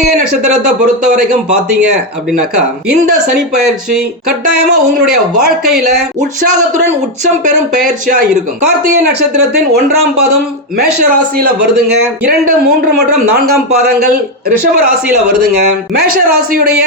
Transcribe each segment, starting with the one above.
கார்த்திகை நட்சத்திரத்தை பொறுத்த வரைக்கும் பாத்தீங்க அப்படின்னாக்கா இந்த சனி பயிற்சி கட்டாயமா உங்களுடைய வாழ்க்கையில உற்சாகத்துடன் உச்சம் பெறும் பயிற்சியா இருக்கும். கார்த்திகை நட்சத்திரத்தின் ஒன்றாம் பாதம் மேஷ ராசியில வருதுங்க. இரண்டு மூன்று மற்றும் நான்காம் பாதங்கள் ரிஷப ராசியில வருதுங்க. மேஷ ராசியுடைய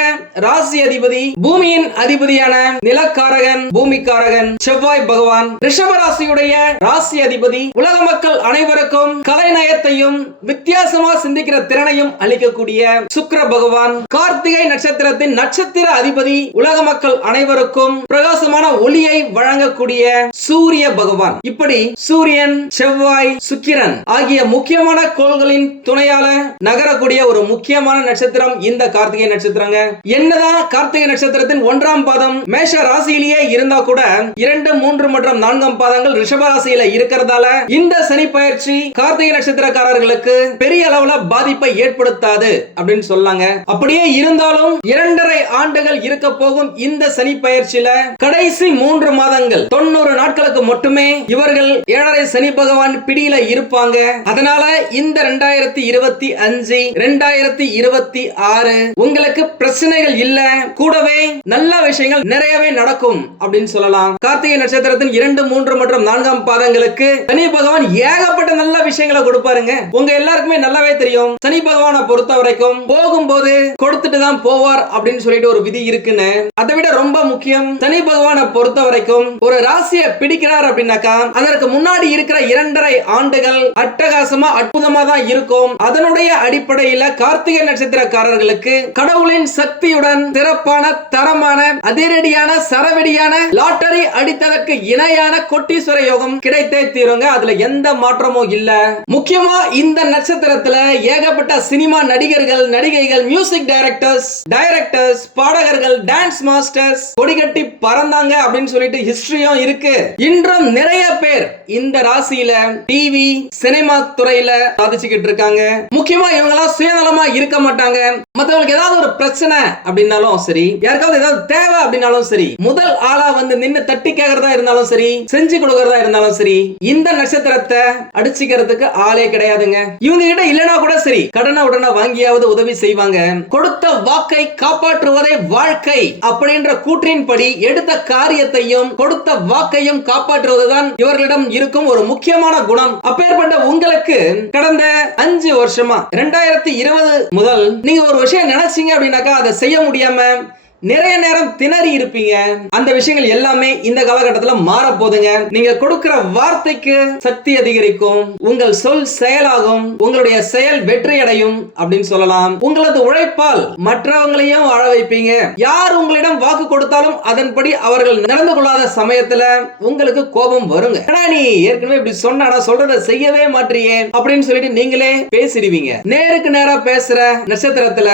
ராசி அதிபதி பூமியின் அதிபதியான நிலக்காரகன் பூமிக்காரகன் செவ்வாய் பகவான். ரிஷப ராசியுடைய ராசி அதிபதி உலக மக்கள் அனைவருக்கும் கலைநயத்தையும் வித்தியாசமா சிந்திக்கிற திறனையும் அளிக்கக்கூடிய சுக்கிர பகவான் கார்த்திகை நட்சத்திரத்தின் நட்சத்திர அதிபதி உலக மக்கள் அனைவருக்கும் பிரகாசமான ஒளியை வழங்கக்கூடிய சூரிய பகவான். இப்படி சூரியன் செவ்வாய் சுக்கிரன் ஆகிய முக்கியமான கோள்களின் துணையால நகரக்கூடிய ஒரு முக்கியமான நட்சத்திரம் இந்த கார்த்திகை நட்சத்திரங்க. என்னதான் கார்த்திகை நட்சத்திரத்தின் ஒன்றாம் பாதம் மேஷ ராசியிலேயே இருந்தா கூட இரண்டு மூன்று மற்றும் நான்காம் பாதங்கள் ரிஷப ராசியில இருக்கிறதால இந்த சனி பயிற்சி கார்த்திகை நட்சத்திரக்காரர்களுக்கு பெரிய அளவுல பாதிப்பை ஏற்படுத்தாது அப்படின்னு சொல்லாங்க. அப்படியே இருந்தாலும் இரண்டரை ஆண்டுகள் இருக்க போகும் இந்த சனி பயிற்சியில கடைசி மூன்று மாதங்கள் தொண்ணூறு நாட்களுக்கு மட்டுமே இவர்கள் ஏழரை சனி பகவான் பிடியில இருப்பாங்க. அதனால இந்த ரெண்டாயிரத்தி இருபத்தி அஞ்சு ரெண்டாயிரத்தி இருபத்தி ஆறு உங்களுக்கு பிரச்சனைகள் இல்ல கூடவே நல்ல விஷயங்கள் நிறையவே நடக்கும் அப்படின்னு சொல்லலாம். கார்த்திகை நட்சத்திரத்தின் இரண்டு மூன்று மற்றும் நான்காம் பாதங்களுக்கு சனி பகவான் ஏகப்பட்ட நல்ல விஷயங்களை கொடுப்பாருங்க. உங்க எல்லாருக்குமே நல்லாவே தெரியும். சனி பகவானை பொறுத்த வரைக்கும் போகும்போது கொடுத்துட்டு தான் போவார் அப்படின்னு சொல்லிட்டு ஒரு விதி இருக்குன்னு. அதை விட ரொம்ப முக்கியம் சனி பகவானை பொறுத்த வரைக்கும் ஒரு ராசியை பிடிக்கிறார் அப்படின்னாக்கா அதற்கு முன்னாடி இருக்கிற இரண்டரை ஆண்டுகள் அட்டகாசமா அற்புதமா தான் இருக்கும். அதனுடைய அடிப்படையில கார்த்திகை நட்சத்திரக்காரர்களுக்கு கடவுளின் சக்தியுடன் சிறப்பான தரமான அதிரடியான சரவெடியான லாட்டரி அடித்ததற்கு இணையான கொட்டீஸ்வர யோகம் கிடைத்தே தீருங்க. அதுல எந்த மாற்றமும் இல்ல. முக்கியமா இந்த நட்சத்திரத்துல ஏகப்பட்ட சினிமா நடிகர்கள் நடிகர்கள் நடிகைகள் மியூசிக் டைரக்டர்ஸ் டைரக்டர்ஸ் பாடகர்கள் டான்ஸ் மாஸ்டர்ஸ் கொடிகட்டி பறந்தாங்க அப்படின்னு சொல்லிட்டு ஹிஸ்டரியும் இருக்கு. இன்றும் நிறைய பேர் இந்த ராசியில டிவி சினிமா துறையில சாதிச்சுக்கிட்டு இருக்காங்க. முக்கியமா இவங்க எல்லாம் சுயநலமா இருக்க மாட்டாங்க. மத்தவங்களுக்கு ஏதாவது ஒரு பிரச்சனை அப்படின்னாலும் சரி யாருக்காவது ஏதாவது தேவை அப்படின்னாலும் சரி முதல் ஆளா வந்து நின்னு தட்டி கேக்குறதா இருந்தாலும் சரி செஞ்சு கொடுக்கறதா இருந்தாலும் சரி இந்த நட்சத்திரத்தை அடிச்சுக்கிறதுக்கு ஆளே கிடையாதுங்க. இவங்க கிட்ட இல்லனா கூட சரி கடனை உடனே வாங்கியாவது உதவி செய்வாங்க. கொடுத்த வாக்கை காப்பாற்றுவதே வாழ்க்கை அப்படின்ற கூற்றின்படி எடுத்த காரியத்தையும் கொடுத்த வாக்கையும் காப்பாற்றுவதுதான் இவர்களிடம் இருக்கும் ஒரு முக்கியமான குணம். அப்பேற்பட்ட உங்களுக்கு கடந்த அஞ்சு வருஷமா ரெண்டாயிரத்தி இருபது முதல் நீங்க ஒரு விஷயம் நினைச்சீங்க அப்படின்னாக்கா அதை செய்ய முடியாம நிறைய நேரம் திணறி இருப்பீங்க. அந்த விஷயங்கள் எல்லாமே இந்த காலகட்டத்தில் மாற போதுங்க நீங்க கொடுக்கிற வார்த்தைக்கு சக்தி அதிகரிக்கும். உங்கள் சொல் செயலாகும். உங்களுடைய செயல் வெற்றி அடையும் அப்படின்னு சொல்லலாம். உங்களது உழைப்பால் மற்றவங்களையும் வாழ வைப்பீங்க. யார் உங்களிடம் வாக்கு கொடுத்தாலும் அதன்படி அவர்கள் நடந்து கொள்ளாத சமயத்துல உங்களுக்கு கோபம் வருங்க. ஏன்னா நீ ஏற்கனவே இப்படி சொன்னா சொல்றத சொல்றதை செய்யவே மாட்டியே அப்படின்னு சொல்லிட்டு நீங்களே பேசிடுவீங்க. நேருக்கு நேரா பேசுற நட்சத்திரத்துல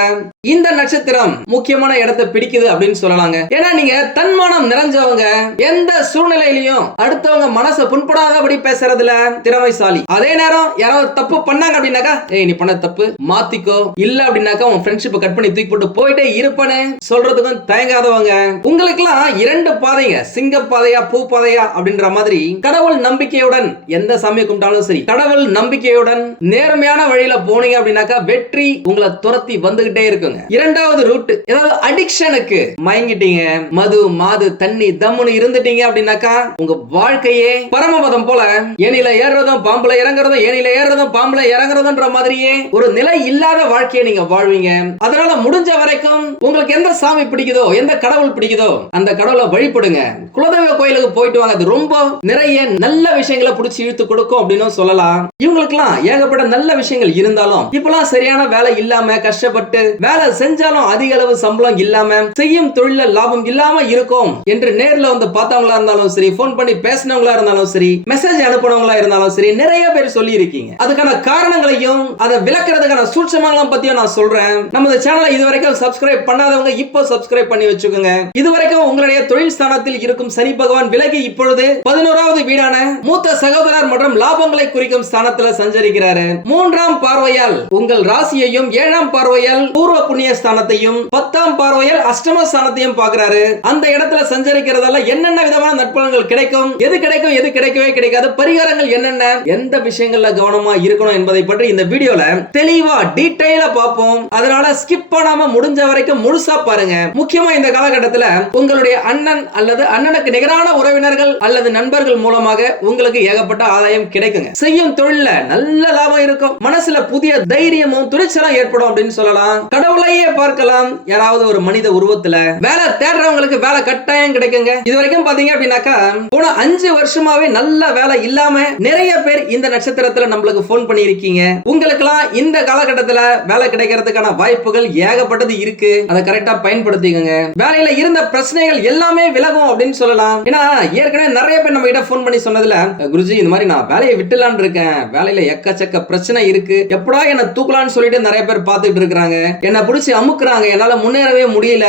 இந்த நட்சத்திரம் முக்கியமான இடத்தை பிடிக்குது. இருக்குது அப்படின்னு சொல்லலாங்க. ஏன்னா நீங்க தன்மானம் நிறைஞ்சவங்க எந்த சூழ்நிலையிலையும் அடுத்தவங்க மனசை புண்படாதபடி பேசுறதுல திறமைசாலி. அதே நேரம் யாராவது தப்பு பண்ணாங்க அப்படின்னாக்கா ஏய் நீ பண்ண தப்பு. மாத்திக்கோ. இல்ல அப்படின்னாக்கா உன் ஃப்ரெண்ட்ஷிப் கட் பண்ணி தூக்கி போட்டு போயிட்டே இருப்பனே சொல்றதுக்கும் தயங்காதவங்க. உங்களுக்குலாம் இரண்டு பாதைங்க. சிங்க பாதையா பூ பாதையா அப்படின்ற மாதிரி கடவுள் நம்பிக்கையுடன் எந்த சாமியை கும்பிட்டாலும் சரி கடவுள் நம்பிக்கையுடன் நேர்மையான வழியில போனீங்க அப்படின்னாக்கா வெற்றி உங்களை துரத்தி வந்துகிட்டே இருக்குங்க. இரண்டாவது ரூட் ஏதாவது அடிக்ஷனுக்கு மயங்கிட்டீங்க. மது மாது தண்ணி தம்முன்னு இருந்துட்டீங்க அப்படின்னாக்கா உங்க வாழ்க்கையே பரமபதம் போல. ஏனில ஏறுறதும் பாம்புல இறங்குறதும் ஏனில ஏறுறதும் பாம்புல இறங்குறதுன்ற மாதிரியே ஒரு நிலை இல்லாத வாழ்க்கையை நீங்க வாழ்வீங்க. அதனால முடிஞ்ச வரைக்கும் உங்களுக்கு எந்த சாமி பிடிக்குதோ எந்த கடவுள் பிடிக்குதோ அந்த கடவுளை வழிபடுங்க. குலதெய்வ கோயிலுக்கு போயிட்டு வாங்க. அது ரொம்ப நிறைய நல்ல விஷயங்களை பிடிச்சி இழுத்து கொடுக்கும் அப்படின்னு சொல்லலாம். இவங்களுக்குலாம் ஏகப்பட்ட நல்ல விஷயங்கள் இருந்தாலும் இப்பெல்லாம் சரியான வேலை இல்லாம கஷ்டப்பட்டு வேலை செஞ்சாலும் அதிக அளவு சம்பளம் இல்லாம செய்யும் தொழில லாபம் இல்லாம இருக்கும் என்று நேர்ல வந்து பார்த்தவங்களா இருந்தாலும் சரி போன் பண்ணி பேசினவங்களா இருந்தாலும் சரி மெசேஜ் அனுப்பினவங்களா இருந்தாலும் சரி நிறைய பேர் சொல்லி இருக்கீங்க அதுக்கான காரணங்களையும் அதை விளக்குறதுக்கான சூட்சமாங்களும் பத்தியும் நான் சொல்றேன். நமது சேனலை இதுவரைக்கும் சப்ஸ்கிரைப் பண்ணாதவங்க இப்போ சப்ஸ்கிரைப் பண்ணி வச்சுக்கோங்க. இதுவரைக்கும் உங்களுடைய தொழில் ஸ்தானத்தில் இருக்கும் சனி பகவான் விலகி இப்பொழுது பதினோராவது வீடான மூத்த சகோதரர் மற்றும் லாபங்களை குறிக்கும் ஸ்தானத்துல சஞ்சரிக்கிறாரு. மூன்றாம் பார்வையால் உங்கள் ராசியையும் ஏழாம் பார்வையால் பூர்வ புண்ணிய ஸ்தானத்தையும் பத்தாம் பார்வையால் அஷ்டமஸ்தானத்தையும் பாக்குறாரு அந்த இடத்துல சஞ்சரிக்கிறதால என்னென்ன விதமான நற்பலன்கள் கிடைக்கும்? எது கிடைக்கும்? எது கிடைக்கவே கிடைக்காது? பரிகாரங்கள் என்னென்ன? எந்த விஷயங்கள்ல கவனமா இருக்கணும் என்பதை பற்றி இந்த வீடியோல தெளிவா டீடைலா பார்ப்போம். அதனால ஸ்கிப் பண்ணாம முடிஞ்ச வரைக்கும் முழுசா பாருங்க. முக்கியமா இந்த காலகட்டத்துல உங்களுடைய அண்ணன் அல்லது அண்ணனுக்கு நிகரான உறவினர்கள் அல்லது நண்பர்கள் மூலமாக உங்களுக்கு ஏகப்பட்ட ஆதாயம் கிடைக்குங்க. செய்யும் தொழில நல்ல லாபம் இருக்கும். மனசுல புதிய தைரியமும் துணிச்சலும் ஏற்படும் அப்படின்னு சொல்லலாம். கடவுளையே பார்க்கலாம். யாராவது ஒரு மனித உருவத்துல வேலை தேடுறவங்களுக்கு வேலை கட்டாயம் கிடைக்குங்க. இது வரைக்கும் பாத்தீங்க அப்படின்னாக்கா போன அஞ்சு வருஷமாவே நல்ல வேலை இல்லாம நிறைய பேர் இந்த நட்சத்திரத்துல நம்மளுக்கு போன் பண்ணியிருக்கீங்க. உங்களுக்கெல்லாம் இந்த காலகட்டத்துல வேலை கிடைக்கிறதுக்கான வாய்ப்புகள் ஏகப்பட்டது இருக்கு. அதை கரெக்டா பயன்படுத்திக்கோங்க. வேலையில இருந்த பிரச்சனைகள் எல்லாமே விலகும் அப்படின்னு சொல்லலாம். ஏன்னா ஏற்கனவே நிறைய பேர் நம்ம கிட்ட போன் பண்ணி சொன்னதுல குருஜி இந்த மாதிரி நான் வேலையை விட்டுலான் இருக்கேன். வேலையில எக்கச்சக்க பிரச்சனை இருக்கு. எப்படா என்ன தூக்கலாம்னு சொல்லிட்டு நிறைய பேர் பார்த்துட்டு இருக்கிறாங்க. என்ன பிடிச்சி அமுக்குறாங்க. என்னால முன்னேறவே முடியல.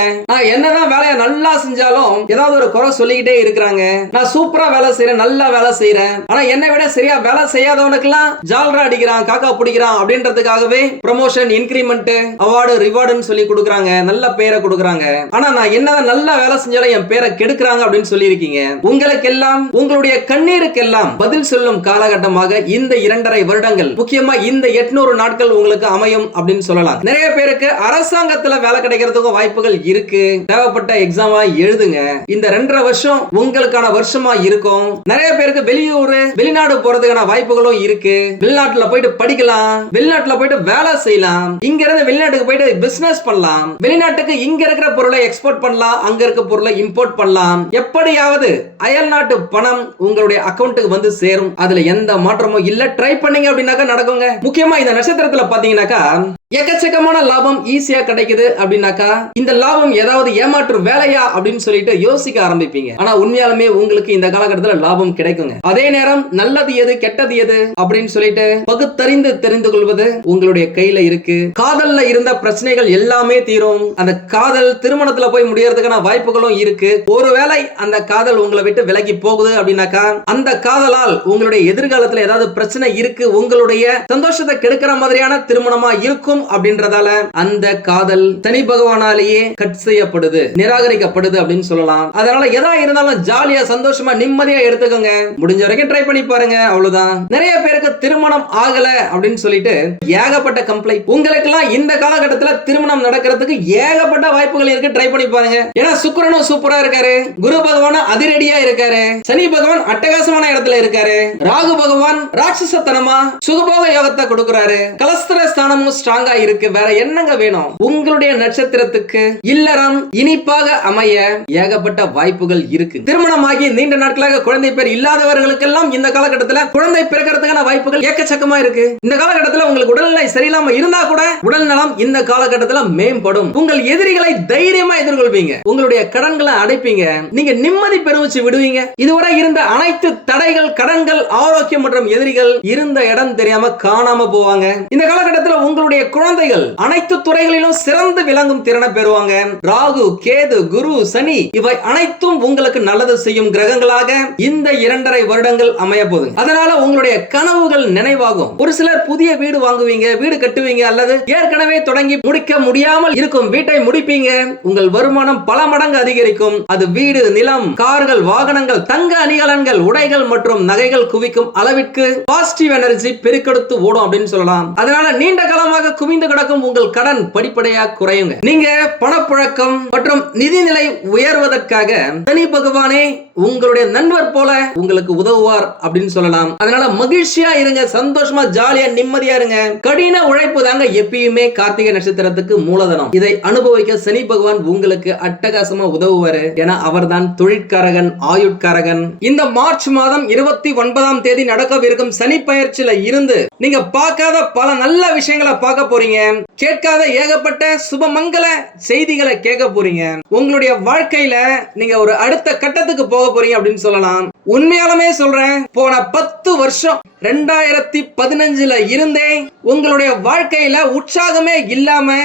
என்னதான் வேலையை நல்லா செஞ்சாலும் ஏதாவது ஒரு குறை சொல்லிக்கிட்டே இருக்கிறாங்க. நான் சூப்பரா வேலை செய்யறேன் நல்லா வேலை செய்யறேன் ஆனா என்னை விட சரியா வேலை செய்யாதவனுக்கெல்லாம் ஜால்ரா அடிக்கிறான் காக்கா பிடிக்கிறான் அப்படின்றதுக்காகவே ப்ரமோஷன் இன்கிரிமெண்ட் அவார்டு ரிவார்டுன்னு சொல்லி கொடுக்குறாங்க. நல்ல பேரை கொடுக்குறாங்க. ஆனா நான் என்னதான் நல்லா வேலை செஞ்சாலும் என் பேரை கெடுக்கிறாங்க அப்படின்னு சொல்லியிருக்கீங்க. உங்களுக்கெல்லாம் உங்களுடைய கண்ணீருக்கெல்லாம் பதில் சொல்லும் காலகட்டமாக இந்த இரண்டரை வருடங்கள் முக்கியமா இந்த எட்நூறு நாட்கள் உங்களுக்கு அமையும் அப்படின்னு சொல்லலாம். நிறைய பேருக்கு அரசாங்கத்துல வேலை கிடைக்கிறதுக்கும் வாய்ப்புகள் இருக்கு. தேவைப்பட்ட எக்ஸாமா எழுதுங்க. இந்த ரெண்டரை வருஷம் உங்களுக்கான வருஷமா இருக்கும். நிறைய பேருக்கு வெளியூர் வெளிநாடு போறதுக்கான வாய்ப்புகளும் இருக்கு. வெளிநாட்டுல போயிட்டு படிக்கலாம். வெளிநாட்டுல போயிட்டு வேலை செய்யலாம். இங்க இருந்து வெளிநாட்டுக்கு போயிட்டு பிசினஸ் பண்ணலாம். வெளிநாட்டுக்கு இங்க இருக்கிற பொருளை எக்ஸ்போர்ட் பண்ணலாம். அங்க இருக்க பொருளை இம்போர்ட் பண்ணலாம். எப்படியாவது அயல் நாட்டு பணம் உங்களுடைய அக்கௌண்ட்டுக்கு வந்து சேரும். அதுல எந்த மாற்றமும் இல்ல. ட்ரை பண்ணீங்க அப்படின்னாக்கா நடக்குங்க. முக்கியமா இந்த நட்சத்திரத்துல பாத்தீங்கன்னாக்கா எக்கச்சக்கமான லாபம் ஈஸியா கிடைக்குது அப்படின்னாக்கா இந்த லாபம் ஏதாவது ஏமாற்று வேலையா அப்படின்னு சொல்லிட்டு யோசிக்க ஆரம்பிப்பீங்க. ஆனா உண்மையாலுமே உங்களுக்கு இந்த காலகட்டத்துல லாபம் கிடைக்குங்க. அதே நேரம் நல்லது எது கெட்டது எது அப்படின்னு சொல்லிட்டு பகுத்தறிந்து தெரிந்து கொள்வது உங்களுடைய கையில இருக்கு. காதல்ல இருந்த பிரச்சனைகள் எல்லாமே தீரும். அந்த காதல் திருமணத்துல போய் முடியறதுக்கான வாய்ப்புகளும் இருக்கு. ஒருவேளை அந்த காதல் உங்களை விட்டு விலகி போகுது அப்படின்னாக்கா அந்த காதலால் உங்களுடைய எதிர்காலத்துல ஏதாவது பிரச்சனை இருக்கு உங்களுடைய சந்தோஷத்தை கெடுக்கிற மாதிரியான திருமணமா இருக்கும் அப்படின்றதால அந்த காதல் தனி பகவானாலேயே கட் செய்யப்படுது நிராகரிக்கப்படுது அப்படின்னு சொல்லலாம். அதனால எதா இருந்தாலும் ஜாலியா சந்தோஷமா நிம்மதியா எடுத்துக்கோங்க. முடிஞ்ச வரைக்கும் ட்ரை பண்ணி பாருங்க அவ்வளவுதான். நிறைய பேருக்கு திருமணம் ஆகல அப்படின்னு சொல்லிட்டு ஏகப்பட்ட கம்ப்ளைண்ட் உங்களுக்கு எல்லாம் இந்த காலகட்டத்துல திருமணம் நடக்கிறதுக்கு ஏகப்பட்ட வாய்ப்புகள் இருக்கு ட்ரை பண்ணி பாருங்க. ஏன்னா சுக்கரனும் சூப்பரா இருக்காரு. குரு பகவான் அதிரடியா இருக்காரு. சனி பகவான் அட்டகாசமான இடத்துல இருக்காரு. ராகு பகவான் ராட்சசத்தனமா சுகபோக யோகத்தை கொடுக்கிறாரு. கலஸ்திர ஸ்தானமும் ஸ்ட்ராங்கா இருக்கு. வேற என்னங்க வேணும்? உங்களுடைய நட்சத்திரத்துக்கு இல்லறம் இனிப்பாக அமைய ஏகப்பட்ட வாய்ப்புகள் இருக்கு. திருமணமாகி நீண்ட நாட்களாக குழந்தை பேர் இல்லாதவர்களுக்கெல்லாம் இந்த காலகட்டத்தில் குழந்தை பிறக்கிறதுக்கான வாய்ப்புகள் ஏக்கச்சக்கமா இருக்கு. இந்த காலகட்டத்தில் உங்களுக்கு உடல்நிலை சரியில்லாம இருந்தா கூட உடல் நலம் இந்த காலகட்டத்தில் மேம்படும். உங்கள் எதிரிகளை தைரியமா எதிர்கொள்வீங்க. உங்களுடைய கடன்களை அடைப்பீங்க. நீங்க நிம்மதி பெருமிச்சு விடுவீங்க. இதுவரை இருந்த அனைத்து தடைகள் கடன்கள் ஆரோக்கியம் மற்றும் எதிரிகள் இருந்த இடம் தெரியாம காணாம போவாங்க. இந்த காலகட்டத்தில் உங்களுடைய குழந்தைகள் அனைத்து துறைகளிலும் சிறந்து விளங்கும் திறனை பெறுவாங்க. ராகு கேது குரு சனி இவை அனைத்தும் உங்களுக்கு நல்லது செய்யும் கிரகங்களாக இந்த இரண்டரை வருடங்கள் அமைய போகுது அதனால உங்களுடைய கனவுகள் நினைவாகும். ஒரு சிலர் புதிய வீடு வாங்குவீங்க வீடு கட்டுவீங்க அல்லது ஏற்கனவே தொடங்கி முடிக்க முடியாமல் இருக்கும் வீட்டை முடிப்பீங்க. உங்கள் வருமானம் பல மடங்கு அதிகரிக்கும். அது வீடு நிலம் கார்கள் வாகனங்கள் தங்க அணிகலன்கள் உடைகள் மற்றும் நகைகள் குவிக்கும் அளவிற்கு பாசிட்டிவ் எனர்ஜி பெருக்கெடுத்து ஓடும் அப்படின்னு சொல்லலாம். அதனால நீண்ட காலமாக குவிந்து கிடக்கும் உங்கள் கடன் படிப்படியா குறையுங்க. நீங்க பணப்புழக்கம் மற்றும் நிதிநிலை உயர்வதற்காக சனி பகவானே உங்களுடைய நண்பர் போல உங்களுக்கு உதவுவார் அப்படின்னு சொல்லலாம். அதனால மகிழ்ச்சியா இருங்க சந்தோஷமா ஜாலியா நிம்மதியா இருங்க. கடின உழைப்பு தாங்க எப்பயுமே கார்த்திகை நட்சத்திரத்துக்கு மூலதனம். இதை அனுபவிக்க சனி பகவான் உங்களுக்கு அட்டகாசமா உதவுவாரு. ஏன்னா அவர்தான் தொழிற்காரகன் ஆயுட்காரகன். இந்த மார்ச் மாதம் இருபத்தி ஒன்பதாம் தேதி நடக்கவிருக்கும் சனி பயிற்சியில இருந்து நீங்க பார்க்காத பல நல்ல விஷயங்களை பார்க்க போறீங்க. கேட்காத ஏகப்பட்ட சுபமங்கல செய்திகளை கேட்க போறீங்க. உங்களுடைய வாழ்க்கையில நீங்க ஒரு அடுத்த கட்டத்துக்கு போக போறீங்க அப்படின்னு சொல்லலாம். உண்மையாலுமே சொல்றேன் போன பத்து வருஷம் ரெண்டாயிரத்தி பதினஞ்சுல இருந்தே உங்களுடைய வாழ்க்கையில உற்சாகமே இல்லாம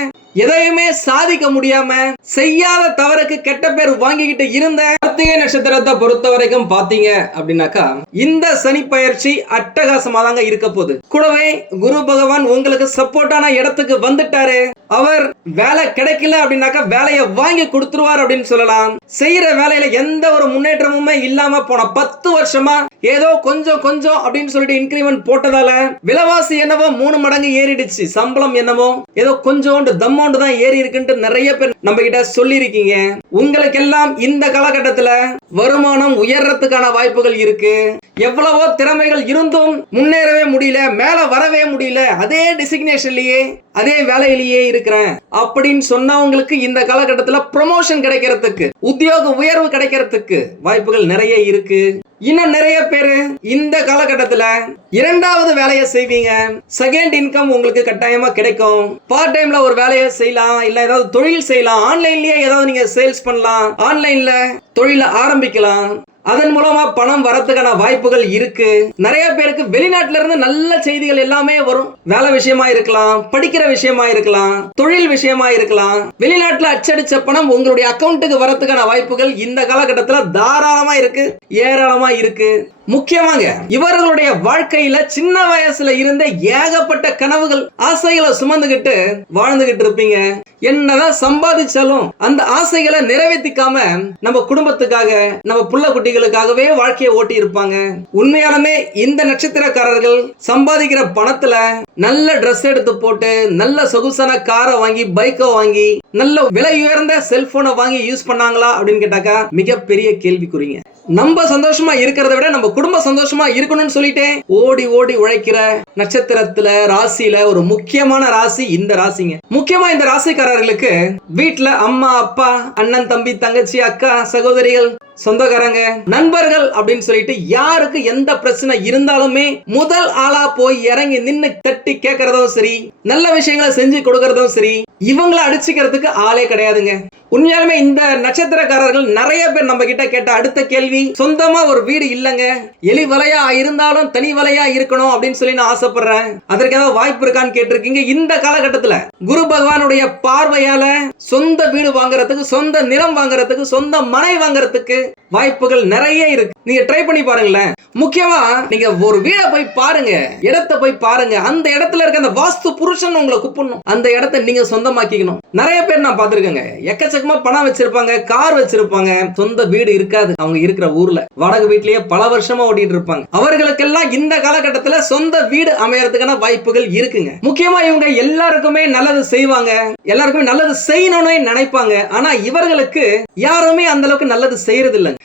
எதையுமே சாதிக்க முடியாம செய்யாத தவறுக்கு கெட்ட பேர் வாங்கிக்கிட்டு இருந்த கார்த்திகை நட்சத்திரத்தை பொறுத்த வரைக்கும் பாத்தீங்க அப்படின்னாக்கா இந்த சனி பயிற்சி அட்டகாசமா தாங்க இருக்க போகுது. கூடவே குரு பகவான் உங்களுக்கு சப்போர்ட்டான இடத்துக்கு வந்துட்டாரு. அவர் வேலை கிடைக்கல அப்படின்னாக்கா வேலையை வாங்கி கொடுத்துருவார் அப்படின்னு சொல்லலாம். செய்யற வேலையில எந்த ஒரு முன்னேற்றமுமே இல்லாம போன பத்து வருஷமா ஏதோ கொஞ்சம் கொஞ்சம் அப்படின்னு சொல்லிட்டு இன்கிரிமெண்ட் போட்டதால விலைவாசி என்னவோ மூணு மடங்கு ஏறிடுச்சு. சம்பளம் என்னவோ ஏதோ கொஞ்சோண்டு தம்மோண்டு தான் ஏறி இருக்குன்ட்டு நிறைய பேர் நம்ம கிட்ட சொல்லியிருக்கீங்க. உங்களுக்கெல்லாம் இந்த காலகட்டத்துல வருமானம் உயர்றதுக்கான வாய்ப்புகள் இருக்கு. எவ்வளவோ திறமைகள் இருந்தும் முன்னேறவே முடியல மேல வரவே முடியல. அதே டிசிக்னேஷன்லயே அதே வேலையிலேயே இருக்கிறேன். அப்படின்னு சொன்னவங்களுக்கு இந்த காலகட்டத்துல ப்ரொமோஷன் கிடைக்கிறதுக்கு உத்தியோக உயர்வு கிடைக்கிறதுக்கு வாய்ப்புகள் நிறைய இருக்கு. இன்னும் நிறைய பேர் இந்த காலகட்டத்துல இரண்டாவது வேலையை செய்வீங்க. செகண்ட் இன்கம் உங்களுக்கு கட்டாயமா கிடைக்கும். பார்ட் டைம்ல ஒரு வேலையை செய்யலாம் இல்ல ஏதாவது தொழில் செய்யலாம். ஆன்லைன்லயே ஏதாவது நீங்க சேல்ஸ் பண்ணலாம். ஆன்லைன்ல தொழில ஆரம்பிக்கலாம். அதன் மூலமா பணம் வரதுக்கான வாய்ப்புகள் இருக்கு. நிறைய பேருக்கு வெளிநாட்டுல இருந்து நல்ல செய்திகள் எல்லாமே வரும். வேலை விஷயமா இருக்கலாம் படிக்கிற விஷயமா இருக்கலாம் தொழில் விஷயமா இருக்கலாம். வெளிநாட்டுல அச்சடிச்ச பணம் உங்களுடைய அக்கௌண்ட்டுக்கு வரதுக்கான வாய்ப்புகள் இந்த காலகட்டத்துல தாராளமா இருக்கு ஏராளமா இருக்கு. முக்கியமாங்க இவர்களுடைய வாழ்க்கையில சின்ன வயசுல இருந்த ஏகப்பட்ட கனவுகள் ஆசைகளை சுமந்துகிட்டு வாழ்ந்துகிட்டு இருப்பீங்க. என்னதான் சம்பாதிச்சாலும் அந்த ஆசைகளை நிறைவேற்றிக்காம நம்ம குடும்பத்துக்காக நம்ம புள்ள குட்டிகளுக்காகவே வாழ்க்கையை ஓட்டி இருப்பாங்க உண்மையாலுமே இந்த நட்சத்திரக்காரர்கள் சம்பாதிக்கிற பணத்துல நல்ல ட்ரெஸ் எடுத்து போட்டு நல்ல சொகுசான காரை வாங்கி பைக்கை வாங்கி நல்ல விலை உயர்ந்த செல்போனை வாங்கி யூஸ் பண்ணாங்களா அப்படின்னு கேட்டாக்கா மிகப்பெரிய கேள்விக்குறிங்க. நம்ம சந்தோஷமா இருக்கிறத விட நம்ம குடும்ப சந்தோஷமா இருக்கணும்னு சொல்லிட்டு ஓடி ஓடி உழைக்கிற நட்சத்திரத்துல ராசியில ஒரு முக்கியமான ராசி இந்த ராசிங்க. முக்கியமா இந்த ராசிக்காரர்களுக்கு வீட்டுல அம்மா அப்பா அண்ணன் தம்பி தங்கச்சி அக்கா சகோதரிகள் சொந்தக்காரங்க நண்பர்கள் அப்படின்னு சொல்லிட்டு யாருக்கு எந்த பிரச்சனை இருந்தாலுமே முதல் ஆளா போய் இறங்கி நின்னு தட்டி கேட்கறதும் சரி நல்ல விஷயங்களை செஞ்சு கொடுக்கறதும் சரி இவங்கள அடிச்சுக்கிறதுக்கு ஆளே கிடையாதுங்க. உண்மையாலுமே இந்த நட்சத்திரக்காரர்கள் நிறைய பேர் நம்ம கிட்ட கேட்ட அடுத்த கேள்வி சொந்தமா ஒரு வீடு இல்லைங்க. எலி வலையா இருந்தாலும் தனி வலையா இருக்கணும் அப்படின்னு சொல்லி நான் ஆசைப்படுறேன். அதற்கு ஏதாவது வாய்ப்பு இருக்கான்னு கேட்டிருக்கீங்க. இந்த காலகட்டத்துல குரு பகவானுடைய பார்வையால சொந்த வீடு வாங்குறதுக்கு சொந்த நிலம் வாங்குறதுக்கு சொந்த மனை வாங்குறதுக்கு வாய்ப்புகள் நிறைய இருக்கு. நீங்க ட்ரை பண்ணி பாருங்களேன். முக்கியமா நீங்க ஒரு வீடை போய் பாருங்க. இடத்தை போய் பாருங்க. அந்த இடத்துல இருக்க அந்த வாஸ்து புருஷன் உங்களை கூப்பிடணும். அந்த இடத்தை நீங்க சொந்தமாக்கிக்கணும். நிறைய பேர் நான் பார்த்துருக்கேங்க. எக்கச்சக்கமா பணம் வச்சிருப்பாங்க கார் வச்சிருப்பாங்க. சொந்த வீடு இருக்காது. அவங்க இருக்கிற ஊர்ல. வாடகை வீட்லயே பல வருஷமா ஓட்டிட்டு இருப்பாங்க. அவர்களுக்கெல்லாம் இந்த காலகட்டத்துல சொந்த வீடு அமையறதுக்கான வாய்ப்புகள் இருக்குங்க. முக்கியமா இவங்க எல்லாருக்குமே நல்லது செய்வாங்க. எல்லாருக்குமே நல்லது செய்யணும்னு நினைப்பாங்க. ஆனா இவர்களுக்கு யாருமே அந்த அளவுக்கு நல்லது செய்யறது இல்லைங்க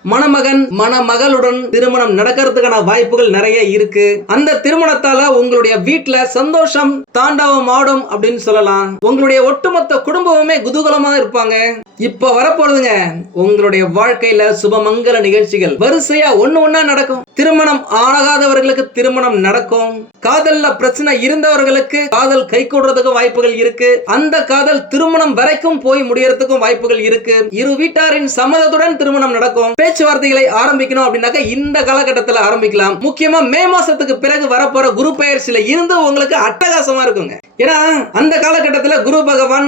மணமகன் மணமகளுடன் திருமணம் நடக்கிறதுக்கான வாய்ப்புகள் நிறைய இருக்கு. அந்த திருமணத்தால உங்களுடைய வீட்டுல சந்தோஷம் தாண்டவம் ஆடும் அப்படின்னு சொல்லலாம். உங்களுடைய ஒட்டுமொத்த குடும்பமுமே குதூகலமா இருப்பாங்க. இப்ப வரப்போறதுங்க உங்களுடைய வாழ்க்கையில சுபமங்கல நிகழ்ச்சிகள். வரிசையா ஒண்ணு ஒண்ணா நடக்கும். திருமணம் ஆகாதவர்களுக்கு திருமணம் நடக்கும். காதல்ல பிரச்சனை இருந்தவர்களுக்கு காதல் கை கூடுறதுக்கு வாய்ப்புகள் இருக்கு. அந்த காதல் திருமணம் வரைக்கும் போய் முடியறதுக்கும் வாய்ப்புகள் இருக்கு. இரு வீட்டாரின் சம்மதத்துடன் திருமணம் நடக்கும். பேச்சுவார்த்தைகளை ஆரம்பிக்கணும் அப்படின்னாக்க இந்த காலகட்டத்தில் ஆரம்பிக்கலாம். முக்கியமா மே மாசத்துக்கு பிறகு வரப்போற குரு பெயர்ச்சியில இருந்து உங்களுக்கு அட்டகாசமா இருக்குங்க. ஏன்னா அந்த காலகட்டத்தில் குரு பகவான்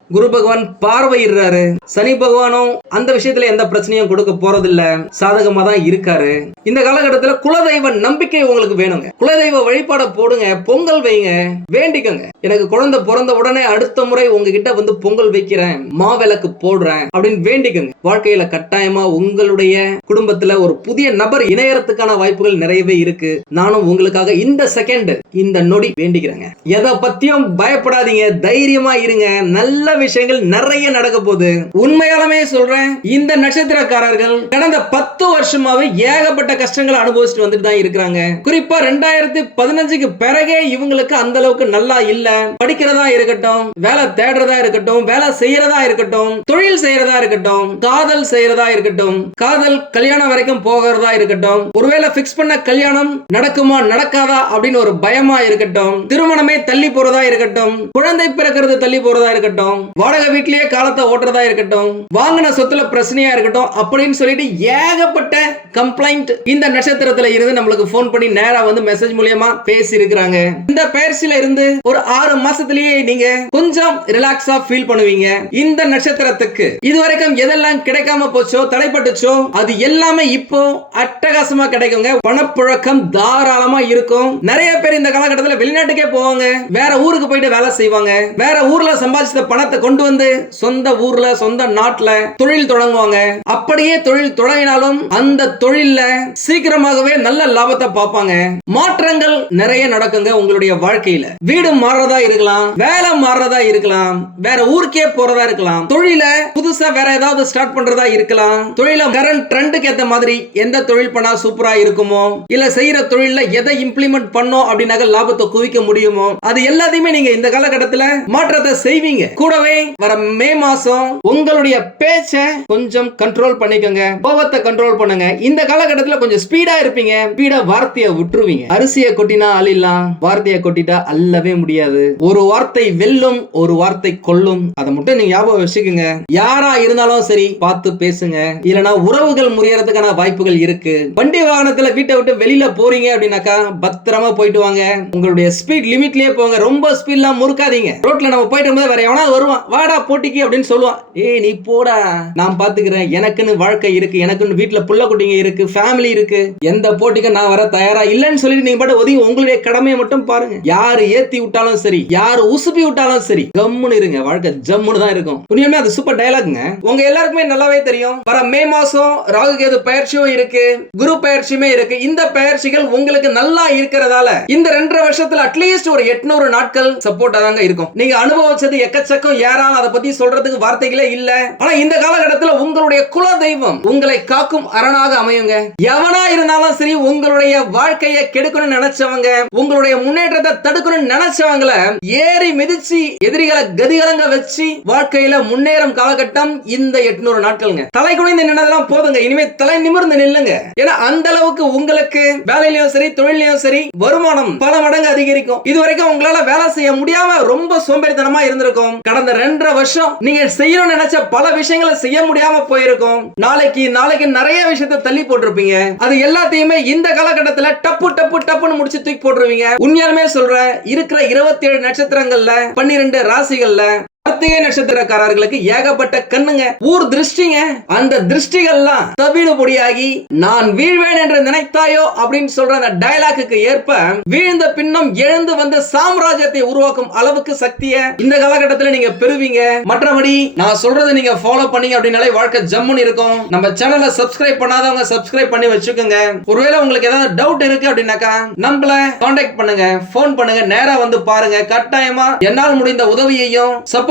குரு பகவான் பார்வையிடுறாரு. சனி பகவானும் அந்த விஷயத்துல எந்த பிரச்சனையும் கொடுக்க போறதில்ல. சாதகமா தான் இருக்காரு. இந்த காலகட்டத்துல குலதெய்வ நம்பிக்கை உங்களுக்கு வேணுங்க. குலதெய்வ வழிபாட போடுங்க. பொங்கல் வைங்க. வேண்டிக்கோங்க. எனக்கு குழந்தை பிறந்த உடனே அடுத்த முறை உங்ககிட்ட வந்து பொங்கல் வைக்கிறேன். மாவிளக்கு போடுறேன் அப்படின்னு வேண்டிக்கோங்க. வாழ்க்கையில கட்டாயமா உங்களுடைய குடும்பத்துல ஒரு புதிய நபர் இணையறதுக்கான வாய்ப்புகள் நிறையவே இருக்கு. நானும் உங்களுக்காக இந்த செகண்ட் இந்த நொடி வேண்டிக்கிறேங்க. எதை பத்தியும் பயப்படாதீங்க. தைரியமா இருங்க. நல்ல விஷயங்கள் நிறைய நடக்க போகுது. உண்மையாலுமே சொல்றேன் இந்த நட்சத்திரக்காரர்கள் கடந்த பத்து வருஷமாவே ஏகப்பட்ட கஷ்டங்களை அனுபவிச்சுட்டு வந்துட்டு தான் இருக்கிறாங்க. குறிப்பா ரெண்டாயிரத்தி பதினஞ்சுக்கு பிறகே இவங்களுக்கு அந்த அளவுக்கு நல்லா இல்ல. படிக்கிறதா இருக்கட்டும் வேலை தேடுறதா இருக்கட்டும் வேலை செய்யறதா இருக்கட்டும் தொழில் செய்யறதா இருக்கட்டும் காதல் செய்யறதா இருக்கட்டும் காதல் கல்யாணம் வரைக்கும் போகிறதா இருக்கட்டும் ஒருவேளை பிக்ஸ் பண்ண கல்யாணம் நடக்குமா நடக்காதா அப்படின்னு ஒரு பயமா இருக்கட்டும் திருமணமே தள்ளி போறதா இருக்கட்டும் குழந்தை பிறக்கிறது தள்ளி போறதா இருக்கட்டும் வாடகை வீட்லயே காலத்தை ஓட்டுறதா இருக்கட்டும். வாங்கின சொத்துல பிரச்சனையா இருக்கட்டும் அப்படின்னு சொல்லிட்டு ஏகப்பட்ட கம்ப்ளைண்ட் இந்த நட்சத்திரத்துல இருந்து நம்மளுக்கு போன் பண்ணி நேரா வந்து மெசேஜ் மூலியமா பேசி இருக்கிறாங்க இந்த பயிற்சியில இருந்து ஒரு ஆறு மாசத்திலேயே நீங்க கொஞ்சம் ரிலாக்ஸா ஃபீல் பண்ணுவீங்க. இந்த நட்சத்திரத்துக்கு இதுவரைக்கும் எதெல்லாம் கிடைக்காம போச்சோ தடைப்பட்டுச்சோ அது எல்லாமே இப்போ அட்டகாசமா கிடைக்குங்க. பணப்புழக்கம் தாராளமா இருக்கும். நிறைய பேர் இந்த காலகட்டத்தில் வெளிநாட்டுக்கே போவாங்க. வேற ஊருக்கு போயிட்டு வேலை செய்வாங்க. வேற ஊர்ல சம்பாதிச்ச பணத்தை கொண்டு வந்து சொந்த ஊர்ல சொந்த நாட்டுல தொழில் தொடங்குவாங்க. அப்படியே தொழில் தொடங்கினாலும் அந்த தொழில்ல சீக்கிரமாகவே நல்ல லாபத்தை பார்ப்பாங்க. மாற்றங்கள் நிறைய நடக்குங்க உங்களுடைய வாழ்க்கையில. வீடு மாறுறதா இருக்கலாம் வேலை மாறுறதா இருக்கலாம் வேற ஊருக்கே போறதா இருக்கலாம் தொழில புதுசா வேற ஏதாவது ஸ்டார்ட் பண்றதா இருக்கலாம் தொழில கரண்ட் ட்ரெண்டுக்கு ஏத்த மாதிரி எந்த தொழில் பண்ணா சூப்பரா இருக்குமோ இல்ல செய்யற தொழில எதை இம்ப்ளிமெண்ட் பண்ணோம் அப்படின்னாக்க லாபத்தை குவிக்க முடியுமோ அது எல்லாத்தையுமே நீங்க இந்த காலகட்டத்துல மாற்றத்தை செய்வீங்க. கூடவே வர மே மாசம் உங்களுடைய பேச்ச கொஞ்சம் கண்ட்ரோல் பண்ணிக்கோங்க. கோபத்தை கண்ட்ரோல் பண்ணுங்க. இந்த காலகட்டத்துல கொஞ்சம் ஸ்பீடா இருப்பீங்க. ஸ்பீடா வார்த்தையை விட்டுருவீங்க. அரிசியை கொட்டினா அழிலாம். வார்த்தையை கொட்டிட்டா அல்லவே முடியாது. ஒரு வார்த்தை வெல்லும் ஒரு வார்த்தை கொல்லும். அதை மட்டும் நீங்க ஞாபகம் வச்சுக்கோங்க. யாரா இருந்தாலும் சரி பார்த்து பேசுங்க. இல்லனா உறவுகள் முறியறதுக்கான வாய்ப்புகள் இருக்கு. வண்டி வாகனத்துல வீட்டை விட்டு வெளியில போறீங்க அப்படின்னாக்கா பத்திரமா போயிட்டு வாங்க. உங்களுடைய ஸ்பீட் லிமிட்லயே போங்க. ரொம்ப ஸ்பீட்லாம் முறுக்காதீங்க. ரோட்ல நம்ம போயிட்டு போது வேற எவனாவது வருவான். வாடா போட்டிக்கு அப்படின்னு சொல்லுவான். ஏய் நீ போடா. நான் பாத்துக்கிறேன். எனக்குன்னு வாழ்க்கை இருக்கு. எனக்குன்னு வீட்டுல புள்ள குட்டிங்க இருக்கு. ஃபேமிலி இருக்கு. எந்த போட்டிக்கு நான் வர தயாரா இல்லைன்னு சொல்லிட்டு நீங்க பாட்டு ஒதுங்கி உங்களுடைய கடமையை மட்டும் பாருங்க. யாரு ஏத்தி விட்டாலும் சரி யாரு உசுப்பி விட்டாலும் சரி கம்முன்னு இருங்க. வாழ்க்கை ஜம்முன்னு தான் இருக்கும். உண்மையுமே அது சூப்பர் டயலாக்ங்க உங்க எல்லாருக்குமே நல்லாவே தெரியும். வர மே மாசம் ராகு கேது பயிற்சியும் இருக்கு. குரு பயிற்சியுமே இருக்கு. இந்த பயிற்சிகள் உங்களுக்கு நல்லா இருக்கிறதால இந்த ரெண்டரை வருஷத்துல அட்லீஸ்ட் ஒரு எட்நூறு நாட்கள் சப்போர்ட்டா தாங்க இருக்கும். நீங்க அனுபவிச்சது எக்கச்சக்கம் ஏறாம் அதை பத்தி சொல்றதுக்கு வார்த்தைகளே இல்ல. ஆனா இந்த காலகட்டத்துல உங்களுடைய குல தெய்வம் உங்களை காக்கும் அரணாக அமையுங்க. எவனா இருந்தாலும் சரி உங்களுடைய வாழ்க்கையை கெடுக்கணும்னு நினைச்சவங்க உங்களுடைய முன்னேற்றத்தை தடுக்கணும்னு நினைச்சவங்கள ஏறி மிதிச்சு எதிரிகளை கதிகலங்க வச்சு வாழ்க்கையில முன்னேறும் காலகட்டம் இந்த எட்நூறு நாட்கள்ங்க. தலை குனிந்து நின்னதெல்லாம் போதுங்க. இனிமே தலை நிமிர்ந்து நில்லுங்க. ஏன்னா அந்த அளவுக்கு உங்களுக்கு வேலையிலயும் சரி தொழிலையும் சரி வருமானம் பல மடங்கு அதிகரிக்கும். இது வரைக்கும் உங்களால வேலை செய்ய முடியாம ரொம்ப சோம்பேறித்தனமா இருந்திருக்கும். கடந்த ரெண்டரை வருஷம் நீங்க செய்யணும்னு நினைச்ச பல விஷயங்களை செய்ய முடியாம போயிருக்கும். நாளைக்கு நாளைக்கு நிறைய விஷயத்தை தள்ளி போட்டிருப்பீங்க. அது எல்லாத்தையுமே இந்த காலகட்டத்துல டப்பு டப்பு டப்புன்னு முடிச்சு தூக்கி போட்டுருவீங்க. உண்மையாலுமே சொல்றேன் இருக்கிற இருபத்தி ஏழு நட்சத்திரங்கள்ல பன்னிரெண்டு ராசிகள்ல கார்த்திகை நட்சத்திரக்காரர்களுக்கு ஏகப்பட்ட கண்ணுங்க. ஊர் திருஷ்டிங்க. அந்த திருஷ்டிகள்லாம் தவிடு பொடியாகி நான் வீழ்வேன் என்று நினைத்தாயோ? அப்படின்னு சொல்ற அந்த டயலாக்கு ஏற்ப வீழ்ந்த பின்னம் எழுந்து வந்து சாம்ராஜ்யத்தை உருவாக்கும் அளவுக்கு சக்திய இந்த காலகட்டத்தில் நீங்க பெறுவீங்க. மற்றபடி நான் சொல்றதை நீங்க ஃபாலோ பண்ணீங்க அப்படின்னாலே வாழ்க்கை ஜம்முன்னு இருக்கும். நம்ம சேனலை சப்ஸ்கிரைப் பண்ணாதவங்க சப்ஸ்கிரைப் பண்ணி வச்சுக்கோங்க. ஒருவேளை உங்களுக்கு ஏதாவது டவுட் இருக்கு அப்படின்னாக்கா நம்மள காண்டாக்ட் பண்ணுங்க போன் பண்ணுங்க நேரா வந்து பாருங்க. கட்டாயமா என்னால் முடிந்த உதவியையும் சப்போர்ட்